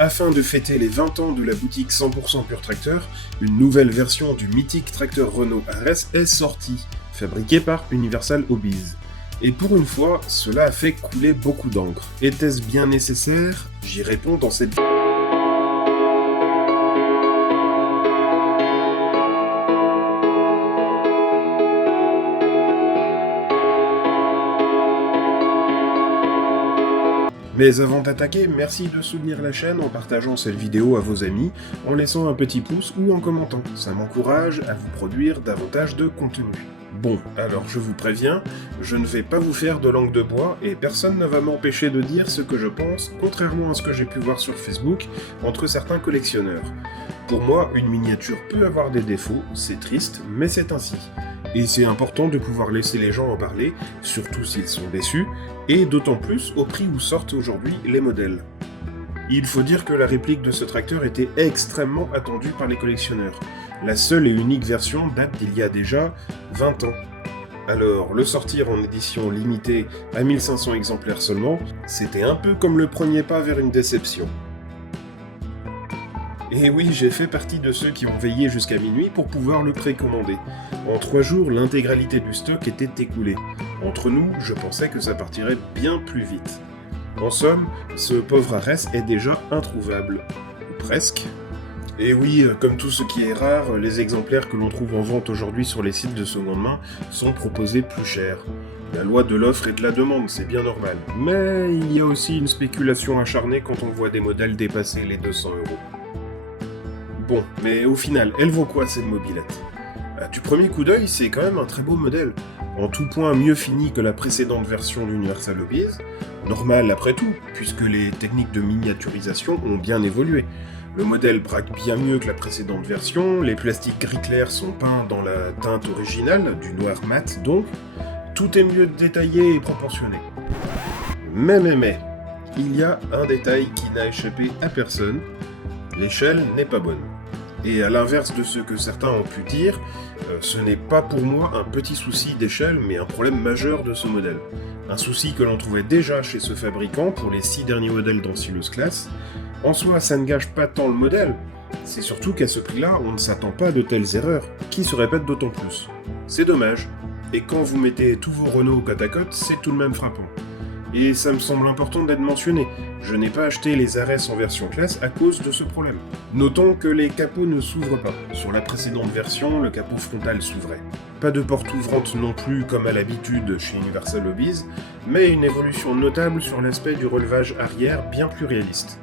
Afin de fêter les 20 ans de la boutique 100% Pur Tracteur, une nouvelle version du mythique tracteur Renault RS est sortie, fabriquée par Universal Hobbies. Et pour une fois, cela a fait couler beaucoup d'encre. Était-ce bien nécessaire? J'y réponds dans cette vidéo. Mais avant d'attaquer, merci de soutenir la chaîne en partageant cette vidéo à vos amis, en laissant un petit pouce ou en commentant. Ça m'encourage à vous produire davantage de contenu. Bon, alors je vous préviens, je ne vais pas vous faire de langue de bois et personne ne va m'empêcher de dire ce que je pense, contrairement à ce que j'ai pu voir sur Facebook entre certains collectionneurs. Pour moi, une miniature peut avoir des défauts, c'est triste, mais c'est ainsi. Et c'est important de pouvoir laisser les gens en parler, surtout s'ils sont déçus, et d'autant plus au prix où sortent aujourd'hui les modèles. Il faut dire que la réplique de ce tracteur était extrêmement attendue par les collectionneurs. La seule et unique version date d'il y a déjà 20 ans. Alors, le sortir en édition limitée à 1500 exemplaires seulement, c'était un peu comme le premier pas vers une déception. Et oui, j'ai fait partie de ceux qui ont veillé jusqu'à minuit pour pouvoir le précommander. En 3 jours, l'intégralité du stock était écoulée. Entre nous, je pensais que ça partirait bien plus vite. En somme, ce pauvre Ares est déjà introuvable. Ou presque. Et oui, comme tout ce qui est rare, les exemplaires que l'on trouve en vente aujourd'hui sur les sites de seconde main sont proposés plus cher. La loi de l'offre et de la demande, c'est bien normal. Mais il y a aussi une spéculation acharnée quand on voit des modèles dépasser les 200 €. Bon, mais au final, elles vaut quoi cette mobilette? Du premier coup d'œil, c'est quand même un très beau modèle. En tout point mieux fini que la précédente version d'Universal Hobbies. Normal après tout, puisque les techniques de miniaturisation ont bien évolué. Le modèle braque bien mieux que la précédente version, les plastiques gris clair sont peints dans la teinte originale, du noir mat donc. Tout est mieux détaillé et proportionné. Mais, il y a un détail qui n'a échappé à personne. L'échelle n'est pas bonne. Et à l'inverse de ce que certains ont pu dire, ce n'est pas pour moi un petit souci d'échelle, mais un problème majeur de ce modèle. Un souci que l'on trouvait déjà chez ce fabricant pour les 6 derniers modèles d'Ancylus Class. En soi, ça ne gâche pas tant le modèle, c'est surtout qu'à ce prix-là, on ne s'attend pas à de telles erreurs, qui se répètent d'autant plus. C'est dommage, et quand vous mettez tous vos Renault côte à côte, c'est tout de même frappant. Et ça me semble important d'être mentionné, je n'ai pas acheté les Ares en version classe à cause de ce problème. Notons que les capots ne s'ouvrent pas. Sur la précédente version, le capot frontal s'ouvrait. Pas de porte ouvrante non plus comme à l'habitude chez Universal Hobbies, mais une évolution notable sur l'aspect du relevage arrière bien plus réaliste.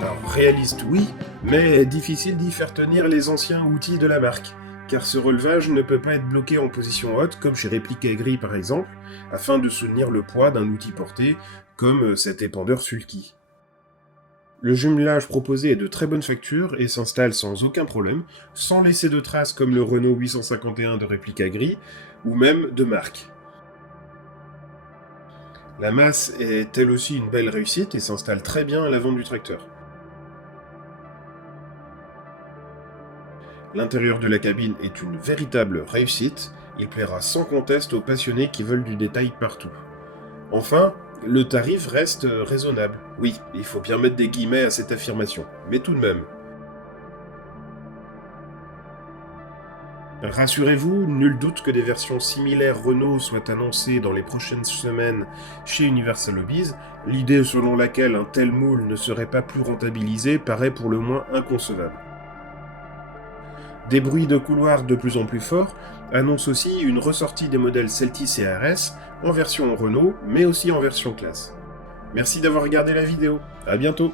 Alors réaliste oui, mais difficile d'y faire tenir les anciens outils de la marque. Car ce relevage ne peut pas être bloqué en position haute, comme chez Replica Gris par exemple, afin de soutenir le poids d'un outil porté, comme cet épandeur Sulky. Le jumelage proposé est de très bonne facture et s'installe sans aucun problème, sans laisser de traces comme le Renault 851 de Replica Gris, ou même de marque. La masse est elle aussi une belle réussite et s'installe très bien à l'avant du tracteur. L'intérieur de la cabine est une véritable réussite, il plaira sans conteste aux passionnés qui veulent du détail partout. Enfin, le tarif reste raisonnable. Oui, il faut bien mettre des guillemets à cette affirmation, mais tout de même. Rassurez-vous, nul doute que des versions similaires Renault soient annoncées dans les prochaines semaines chez Universal Hobbies, l'idée selon laquelle un tel moule ne serait pas plus rentabilisé paraît pour le moins inconcevable. Des bruits de couloir de plus en plus forts annoncent aussi une ressortie des modèles Celtis et RS en version Renault, mais aussi en version classe. Merci d'avoir regardé la vidéo, à bientôt.